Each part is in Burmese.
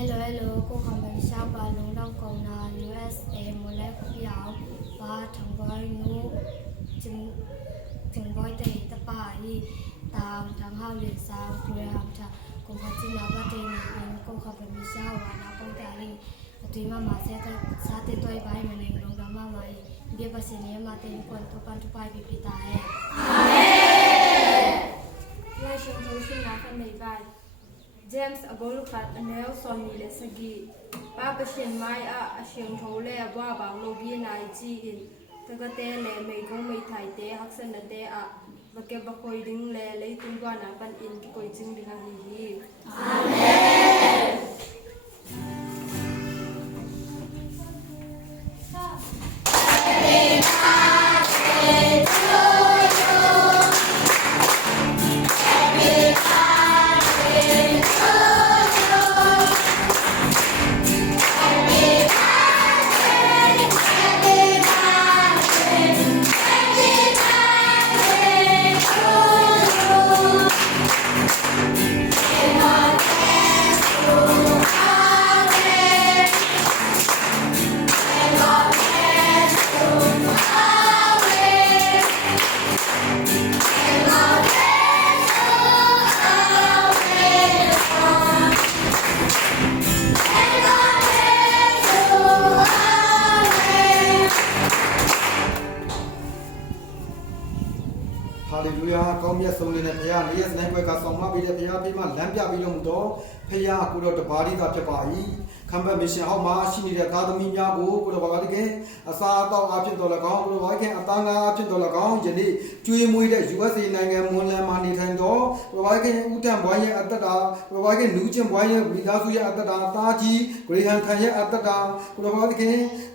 Hello ကိုခံပါရှာပါလုံးတော့ကောင်နာ USA မလဲပြောင်းပါထုံကိုင်းနူจึงบ่อยแต่ตะป่าอีตามทางเฮาเรียนซาวคุยหามทาคงเขาจินาว่าเตนี่เองก็เขาเป็นมิชาวานาป้องแต่ลิตุยมาเสียแต่สาติตัวไปมันเองลงดามาไว้เบียบเสนีมาเต็มคนทุปันทุปายปิตาเออาเมนว่าชงทุสินาคันไม่ไปเจมส์อกลุคัดอันเนลซอนมีเลสกีป้าเปเชนไม้อาเชียงโทเล่ว่าบางโลบีนายจีอินตะกะเตเลไม่คงไม่ไทยเตฮักษณะเตอะบักเก็บบักคอยดึงเลเลยตุ้งกว่านาปันอินกิคอยจึงดิฮังฮีอาเมน哈利路亚，高面送的那皮亚，你也是那块个送马比的皮亚，比嘛蓝皮比那么多，皮亚古罗的巴黎的皮巴伊，看不没想好嘛，心里的他都没伢不，古罗巴的个，沙到阿片多了讲，古罗巴个阿当阿片多了讲，人哋追每的USA那个门来嘛，你看到，古罗巴个乌天巴耶阿达达，古罗巴个牛津巴耶维达苏耶阿达达，大吉，古里汉太耶阿达达，古罗巴个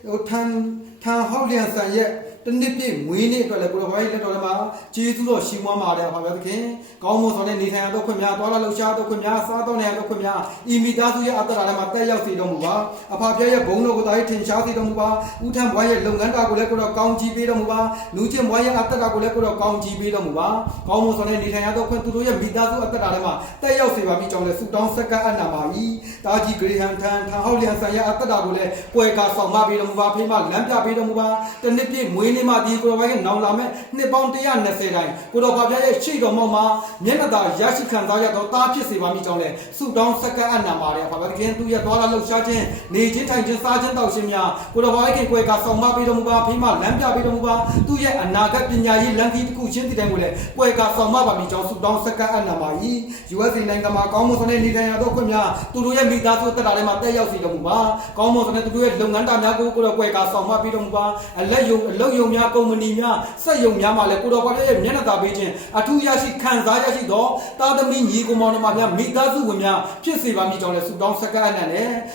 有谈好两三耶。တနစ်ပြည့်မွေးနေ့အတွက်လည်းကိုယ်တော်ဘာကြီးလက်တော်ထဲမှာကျေးဇူးတော်ရှိမွမ်းပါတယ်ပါဗျာသခင်ကောင်းမွန်စွာနဲ့နေထိုင်ရတော့ခွင့်များတော်လာလှူရှားတော့ခွင့်များစားတော့နေရတော့ခွင့်များဤမိသားစုရဲ့အသက်တာထဲမှာတက်ရောက်စေတော်မူပါအဖဖရဲ့ဘုန်းတော်ကိုသာထင်ရှားစေတော်မူပါဥထံဘွားရဲ့လုပ်ငန်းတာကိုလည်းကိုယ်တော်ကောင်းချီးပေးတော်မူပါလူချင်းဘွားရဲ့အသက်တာကိုလည်းကိုယ်တော်ကောင်းချီးပေးတော်မူပါကောင်းမွန်စွာနဲ့နေထိုင်ရတော့ခွင့်သူတို့ရဲ့မိသားစုအသက်တာထဲမှာတက်ရောက်စေပါပြီကြောင့်လည်းဆုတောင်းဆက်ကပ်အပ်နာပါ၏တာကြီးဂရေဟန်ထန်ဟောက်လျံဆန်ရဲ့အသက်တာကိုလည်းပွယ်ကာဆောင်မပေးတော်မူပါဖေးမလမ်းပြပေးတော်မူပါတနစ်ပြည့်မွေးနေ့မှာဒီကိုယ်တော်ဘာကြီးနောင်လာမဲ့နှစ်ပေါင်း120တိုင်းကိုတော်ဘာပြရဲ့ရှိတော်မောက်မှာမျက်နှာသာရရှိခံစားရတော့တားဖြစ်စေပါမိကြောင်းလဲဆုတောင်းဆက်ကပ်အပ်နာပါတယ်ဘာသခင်သူရဲ့သွားလာလှုပ်ရှားခြင်းနေခြင်းထိုင်ခြင်းစားခြင်းတောက်ခြင်းများကိုတော်ဘာကြီးကိုယ်ကဆောင်မပေးတော်မူပါဖေးမလမ်းပြပေးတော်မူပါသူရဲ့အနာဂတ်ပညာရေးလမ်းကြီးတစ်ခုချင်းတည်တယ်ကိုလည်းကိုယ်ကဆောင်မပါမိကြောင်းဆုတောင်းဆက်ကပ်အပ်နာပါ၏ USA နိုင်ငံမှာကောင်းမွန်စွာနဲ့နေထိုင်ရတော့ခွင့်များသူတို့ရဲ့မိသားစုတက်တာထဲမှာတက်ရောက်စေတော်မူပါကောင်းမွန်စွာနဲ့သူတို့ရဲ့လုပ်ငန်းတာများကိုကိုတော်ကိုယ်ကဆောင်မပေးတော်မူပါအလက်ယုံအလုပ်ယုံများကုမ္ပဏီများစက်ယုံများမှာလည်းကိုတော်ဘာရဲ့မျက်နှာသာပေးခြင်းအထူးရရှိခံစားရရှိသောတာသမီညီကိုမောင်နှမများမိသားစုဝင်များဖြစ်စေပါမည်ကြောင်းလည်းဆုတောင်းဆက်ကပ်အပ်နဲ့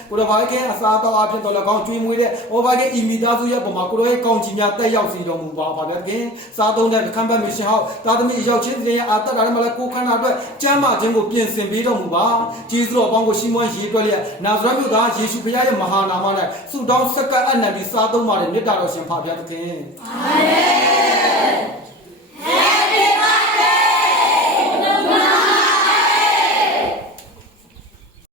ကိုတော်ဘာရဲ့အစားတော်အဖြစ်တော်လည်းကောင်းကျွေးမွေးတဲ့ဩဘာရဲ့ဤမိသားစုရဲ့ပုံမှာကိုတော်ရဲ့ကောင်းချီးများတက်ရောက်စေတော်မူပါပါဗျာခင်စားသုံးတဲ့ခံပတ်မရှင်ဟောက်တာသမီရောက်ချင်းတဲ့အာတတ်တာလည်းမလည်းကိုခန္ဓာအတွက်ကျမ်းမာခြင်းကိုပြင်ဆင်ပေးတော်မူပါကျေးဇူးတော်ပေါင်းကိုရှင်းမွမ်းရေးတွက်လျက်နာဇရက်မြို့သားယေရှုဖခင်ရဲ့မဟာနာမ၌ဆုတောင်းဆက်ကပ်အပ်နဲ့ပြီးစားသုံးပါတဲ့မြတ်တော်ရှင်ဖပါဗျာခင်အာမင်